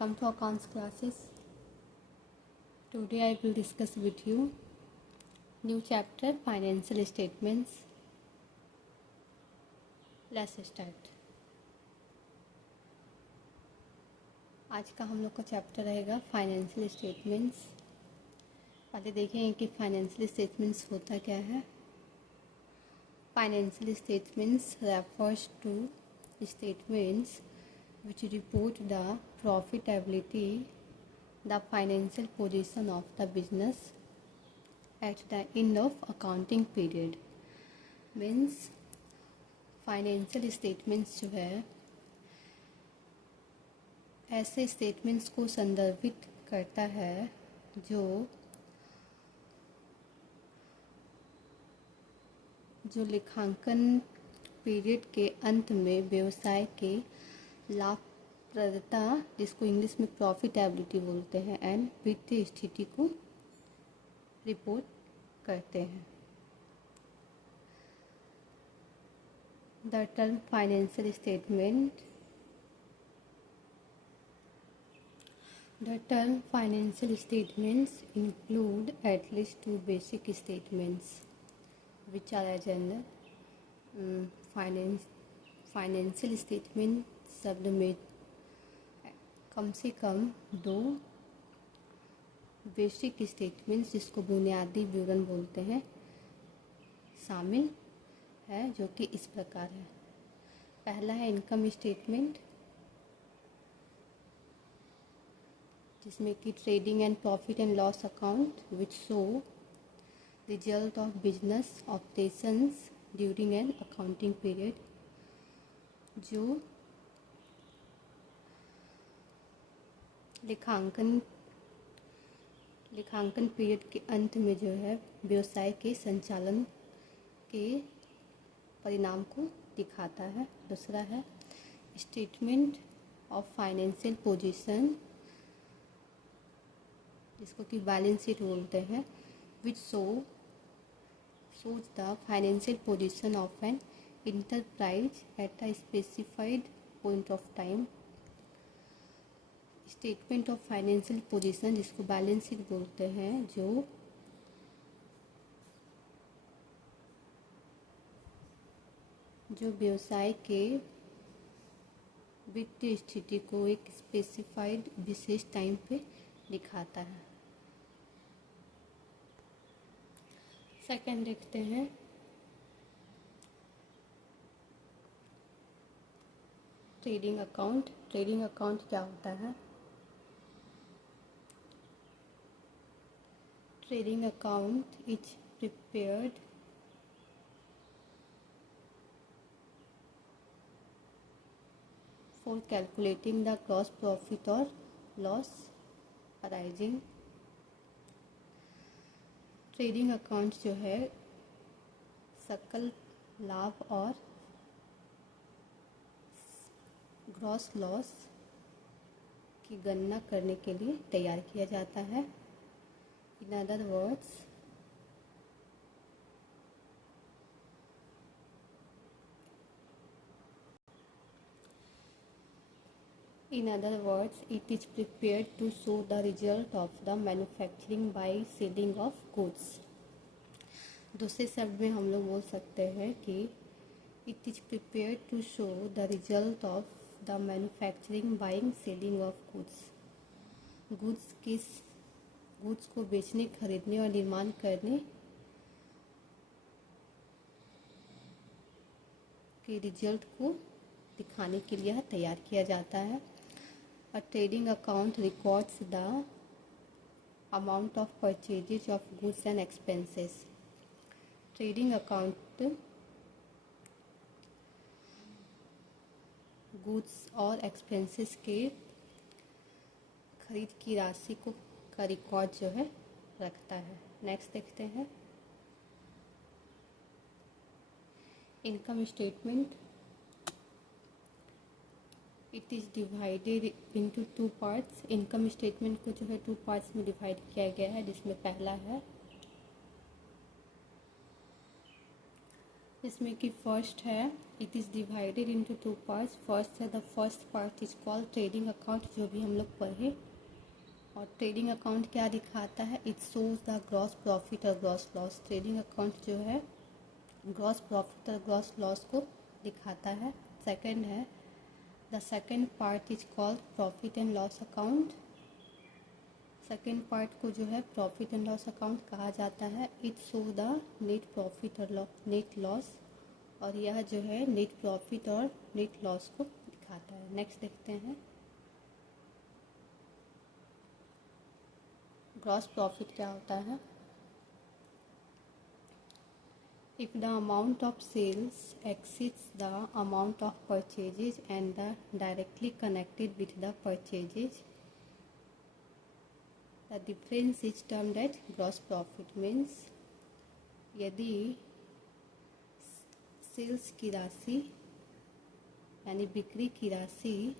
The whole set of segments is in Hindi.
Welcome to accounts classes. Today I will discuss with you new chapter financial statements. Let's start. आज का हम लोग का चैप्टर रहेगा फाइनेंशियल स्टेटमेंट्स. पहले देखेंगे कि फाइनेंशियल स्टेटमेंट्स होता क्या है. Financial statements refers to statements which report the profitability, the financial position of the business at the end of accounting period. Means financial statements जो है ऐसे स्टेटमेंट्स को संदर्भित करता है जो लेखांकन पीरियड के अंत में व्यवसाय के लाभप्रदता, जिसको इंग्लिश में प्रॉफिटेबिलिटी बोलते हैं, एंड वित्तीय स्थिति को रिपोर्ट करते हैं. The term financial statement The term financial statements include at least two basic statements, which are as under financial statement शब्द में कम से कम दो बेसिक स्टेटमेंट्स, जिसको बुनियादी विवरण बोलते हैं, शामिल है, जो कि इस प्रकार है. पहला है इनकम स्टेटमेंट, जिसमें कि trading and profit and loss account which show result of business operations during an accounting period, जो लेखांकन पीरियड के अंत में जो है व्यवसाय के संचालन के परिणाम को दिखाता है. दूसरा है स्टेटमेंट ऑफ फाइनेंशियल पोजीशन, जिसको कि बैलेंस शीट बोलते हैं, विच shows the financial position of an enterprise at a specified point of time. Statement of financial position, जिसको बैलेंस शीट बोलते हैं, जो व्यवसाय के वित्तीय स्थिति को एक स्पेसिफाइड विशेष टाइम पे दिखाता है. सेकंड देखते हैं ट्रेडिंग अकाउंट. ट्रेडिंग अकाउंट क्या होता है? Trading account is prepared for calculating the gross profit or loss arising. Trading account जो है सकल लाभ और ग्रॉस लॉस की गणना करने के लिए तैयार किया जाता है. In other words, it is prepared to show the result of the manufacturing by selling of goods. दूसरे शब्द में हम लोग बोल सकते हैं कि it is prepared to show the result of the manufacturing buying selling of goods. Goods को बेचने, खरीदने और निर्माण करने के रिजल्ट को दिखाने के लिए तैयार किया जाता है. A trading account records the amount of purchases of goods and expenses. Trading account goods और expenses के खरीद की राशि का रिकॉर्ड जो है रखता है. नेक्स्ट देखते हैं income statement. It is divided into two parts. Income statement को जो है टू पार्ट्स में डिवाइड किया गया है, जिसमें पहला है जिसमें कि फर्स्ट है, it is divided into two parts. First है, the first part is called trading account, जो भी हम लोग पढ़े। और ट्रेडिंग अकाउंट क्या दिखाता है? It shows the gross profit और ग्रॉस लॉस। ट्रेडिंग अकाउंट जो है ग्रॉस प्रॉफिट और ग्रॉस लॉस को दिखाता है। सेकंड है, the second part is called profit and loss account. Second part को जो है प्रॉफिट एंड लॉस अकाउंट कहा जाता है। It show the net profit और नेट लॉस, और यह जो है नेट प्रॉफिट और नेट लॉस को दिखाता है। नेक्स्ट देखते हैं, ग्रॉस प्रॉफिट क्या होता है? If the amount of sales exceeds the amount of purchases and the directly connected with the purchases, the difference is termed as gross profit। means यदि सेल्स की राशि यानी बिक्री की राशि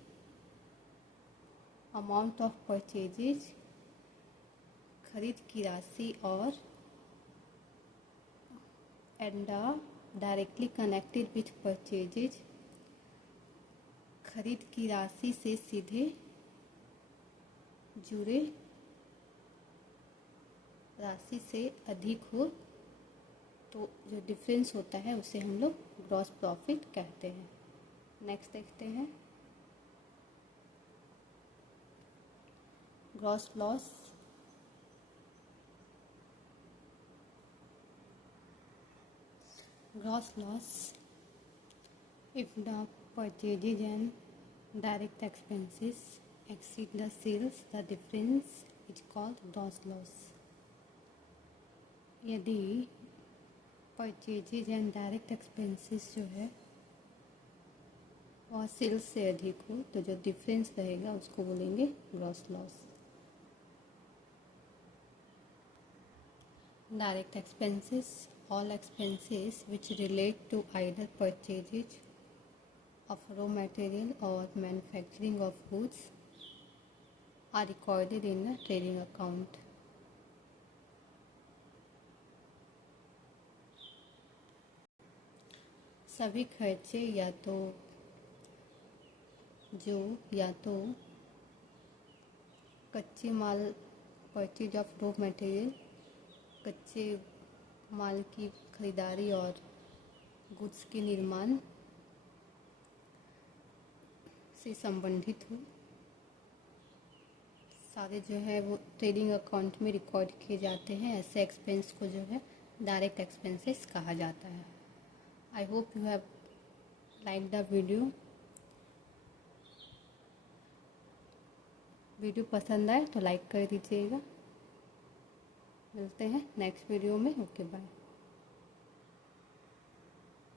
अमाउंट ऑफ परचेजेज खरीद की राशि और and directly connected with purchases खरीद की राशि से सीधे जुड़े राशि से अधिक हो तो जो डिफरेंस होता है उसे हम लोग ग्रॉस प्रॉफिट कहते हैं। नेक्स्ट देखते हैं, gross loss. Gross loss, if the purchases and direct expenses exceed the sales, the difference is called gross loss। यदि परचेजेज एंड डायरेक्ट एक्सपेंसेस जो है वह सेल्स से अधिक हो तो जो डिफरेंस रहेगा उसको बोलेंगे gross loss. Direct expenses, all expenses which relate to either purchases of raw material or manufacturing of goods are recorded in the trading account। सभी खर्चे या तो कच्चे माल परचेज ऑफ रॉ मटेरियल कच्चे माल की खरीदारी और गुड्स के निर्माण से संबंधित हो, सारे जो है वो ट्रेडिंग अकाउंट में रिकॉर्ड किए जाते हैं। ऐसे एक्सपेंस को जो है डायरेक्ट एक्सपेंसेस कहा जाता है। I hope you have like the video पसंद आए तो लाइक कर दीजिएगा। मिलते हैं नेक्स्ट वीडियो में। Okay bye.